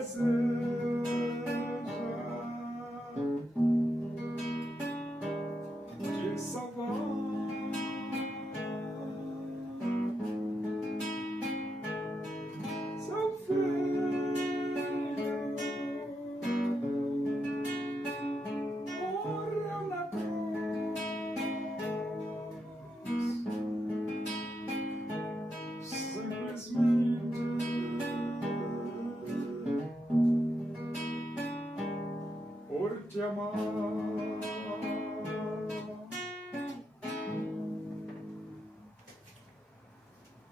te salvar. Seu filho morreu na cruz, simplesmente por te amar.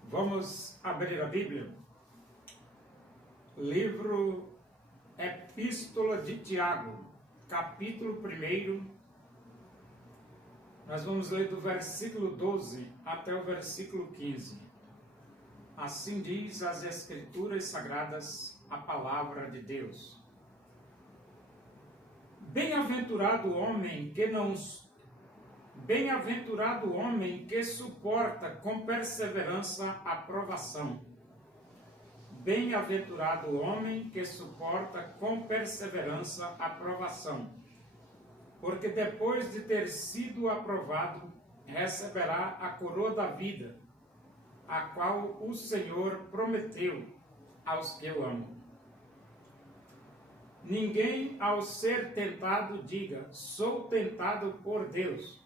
Vamos abrir a Bíblia. Livro Epístola de Tiago, capítulo 1. Nós vamos ler do versículo 12 até o versículo 15. Assim diz as Escrituras Sagradas, a palavra de Deus. Bem-aventurado o homem que suporta com perseverança a provação. Bem-aventurado o homem que suporta com perseverança a provação, porque depois de ter sido aprovado, receberá a coroa da vida, a qual o Senhor prometeu aos que o amam. Ninguém, ao ser tentado, diga: sou tentado por Deus,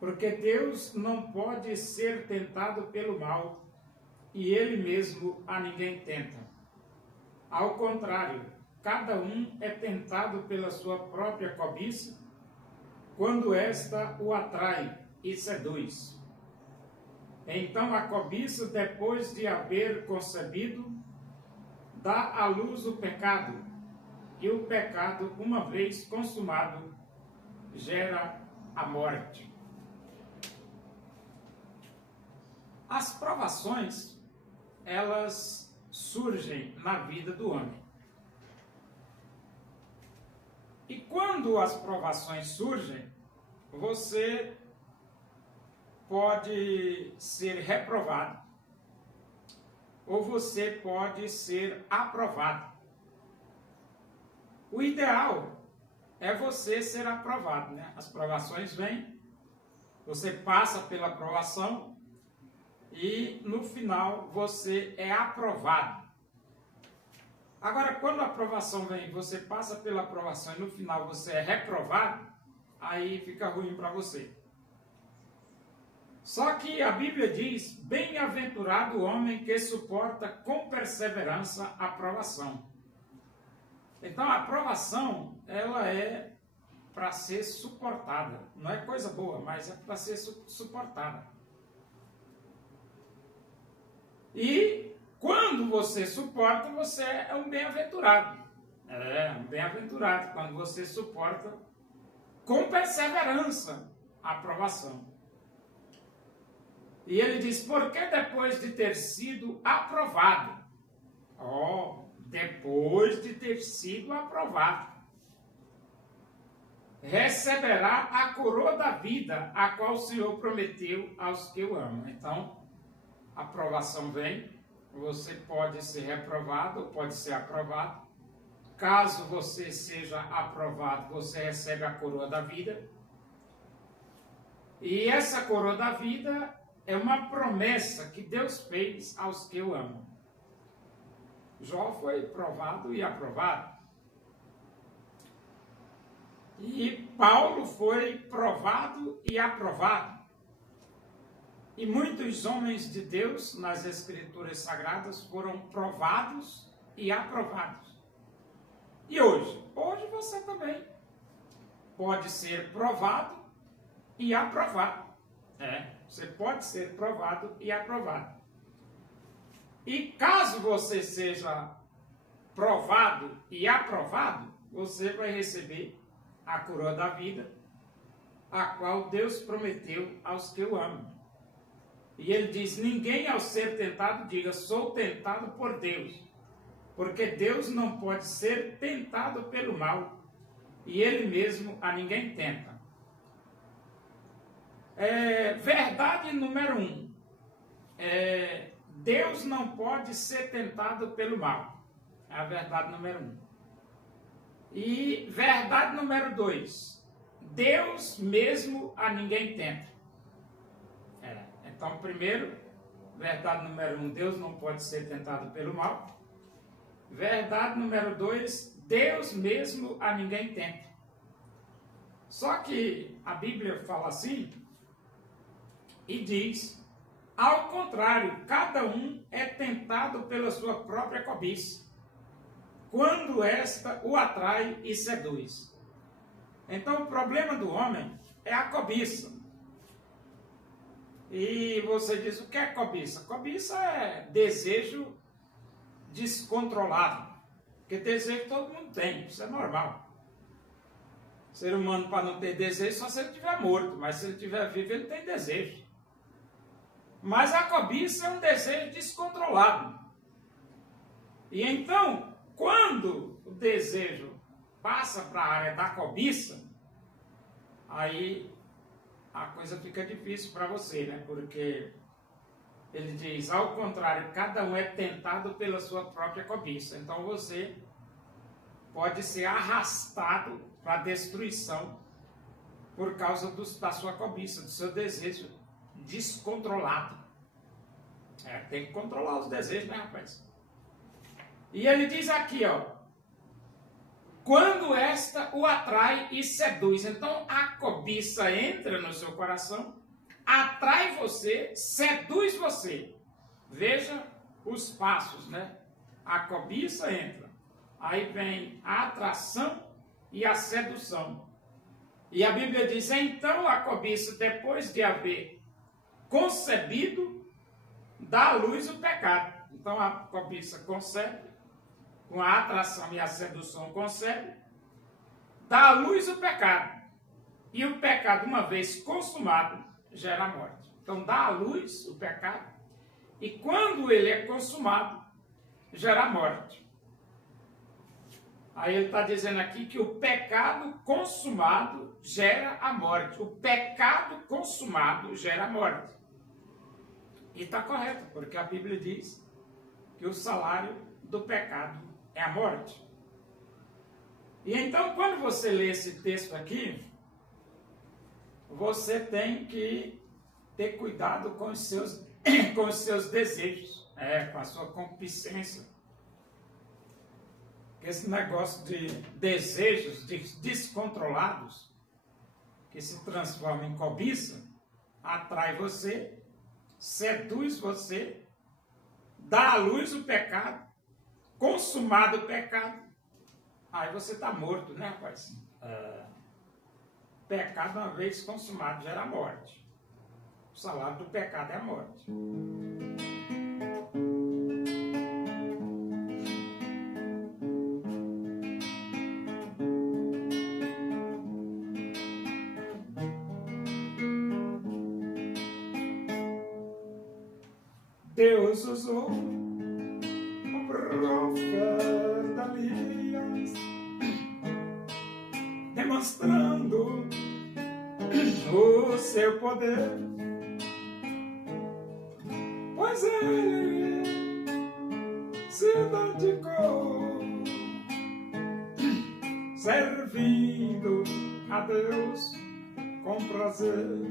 porque Deus não pode ser tentado pelo mal, e Ele mesmo a ninguém tenta. Ao contrário, cada um é tentado pela sua própria cobiça, quando esta o atrai e seduz. Então a cobiça, depois de haver concebido, dá à luz o pecado, e o pecado, uma vez consumado, gera a morte. As provações, elas surgem na vida do homem. E quando as provações surgem, você pode ser reprovado ou você pode ser aprovado. O ideal é você ser aprovado, né? As provações vêm, você passa pela aprovação e no final você é aprovado. Agora, quando a aprovação vem, você passa pela aprovação e no final você é reprovado, aí fica ruim para você. Só que a Bíblia diz: bem-aventurado o homem que suporta com perseverança a aprovação. Então a aprovação, ela é para ser suportada. Não é coisa boa, mas é para ser suportada. E quando você suporta, você é um bem-aventurado. É um bem-aventurado quando você suporta com perseverança a aprovação. E ele diz: porque depois de ter sido aprovado, depois de ter sido aprovado, receberá a coroa da vida, a qual o Senhor prometeu aos que o amam. Então, a aprovação vem, você pode ser reprovado ou pode ser aprovado. Caso você seja aprovado, você recebe a coroa da vida. E essa coroa da vida é uma promessa que Deus fez aos que o amam. Jó foi provado e aprovado. E Paulo foi provado e aprovado. E muitos homens de Deus nas Escrituras Sagradas foram provados e aprovados. E hoje? Hoje você também pode ser provado e aprovado. Você pode ser provado e aprovado. E caso você seja provado e aprovado, você vai receber a coroa da vida, a qual Deus prometeu aos que o amam. E ele diz: ninguém ao ser tentado diga: sou tentado por Deus, porque Deus não pode ser tentado pelo mal, e Ele mesmo a ninguém tenta. Verdade número 1. Deus não pode ser tentado pelo mal. É a verdade número 1. E verdade número 2. Deus mesmo a ninguém tenta. Então, primeiro, verdade número 1, Deus não pode ser tentado pelo mal. Verdade número 2, Deus mesmo a ninguém tenta. Só que a Bíblia fala assim e diz, ao contrário, cada um é tentado pela sua própria cobiça, quando esta o atrai e seduz. Então, o problema do homem é a cobiça. E você diz, o que é cobiça? Cobiça é desejo descontrolado. Porque desejo todo mundo tem, isso é normal. O ser humano, para não ter desejo, só se ele estiver morto. Mas se ele estiver vivo, ele tem desejo. Mas a cobiça é um desejo descontrolado. E então, quando o desejo passa para a área da cobiça, aí a coisa fica difícil para você, né? Porque ele diz, ao contrário, cada um é tentado pela sua própria cobiça. Então você pode ser arrastado para a destruição por causa da sua cobiça, do seu desejo descontrolado. Tem que controlar os desejos, né, rapaz? E ele diz aqui, ó, quando esta o atrai e seduz. Então a cobiça entra no seu coração, atrai você, seduz você. Veja os passos, né? A cobiça entra, aí vem a atração e a sedução. E a Bíblia diz, então a cobiça, depois de haver concebido, dá à luz o pecado. Então a cobiça concebe, com a atração e a sedução concebe, dá à luz o pecado. E o pecado, uma vez consumado, gera a morte. Então dá à luz o pecado, e quando ele é consumado, gera a morte. Aí ele está dizendo aqui que o pecado consumado gera a morte. O pecado consumado gera a morte. E está correto, porque a Bíblia diz que o salário do pecado é a morte. E então, quando você lê esse texto aqui, você tem que ter cuidado com os seus desejos, com a sua concupiscência. Esse negócio de desejos descontrolados, que se transforma em cobiça, atrai você, seduz você, dá à luz o pecado, consumado o pecado, aí você está morto, né, rapaz? Pecado, uma vez consumado, gera a morte. O salário do pecado é a morte. Deus usou o profeta Elias, demonstrando o seu poder, pois ele se dedicou, servindo a Deus com prazer.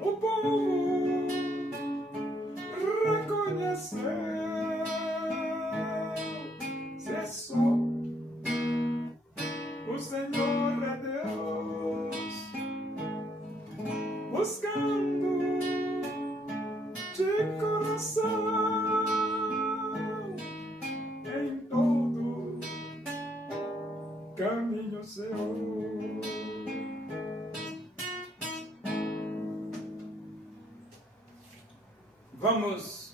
O povo reconheceu, se é só o Senhor é Deus, buscando de coração em todo caminho seu. Vamos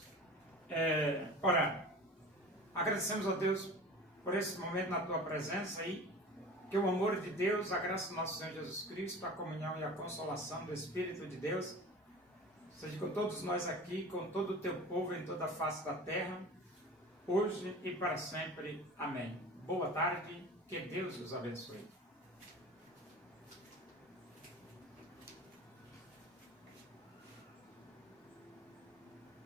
orar. Agradecemos a Deus por esse momento na tua presença aí. Que o amor de Deus, a graça do nosso Senhor Jesus Cristo, a comunhão e a consolação do Espírito de Deus seja com todos nós aqui, com todo o teu povo em toda a face da terra, hoje e para sempre. Amém. Boa tarde, que Deus os abençoe.